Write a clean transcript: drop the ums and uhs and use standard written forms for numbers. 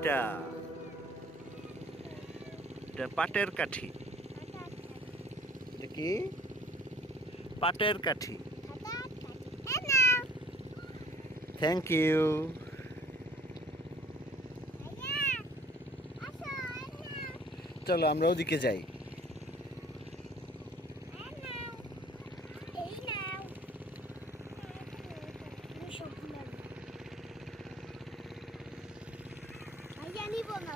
এটা? এটা পাটের কাঠি। এটা কি? পাটের কাঠি। Thank you. চলো আমরা ওদিকে যাই। নিব না।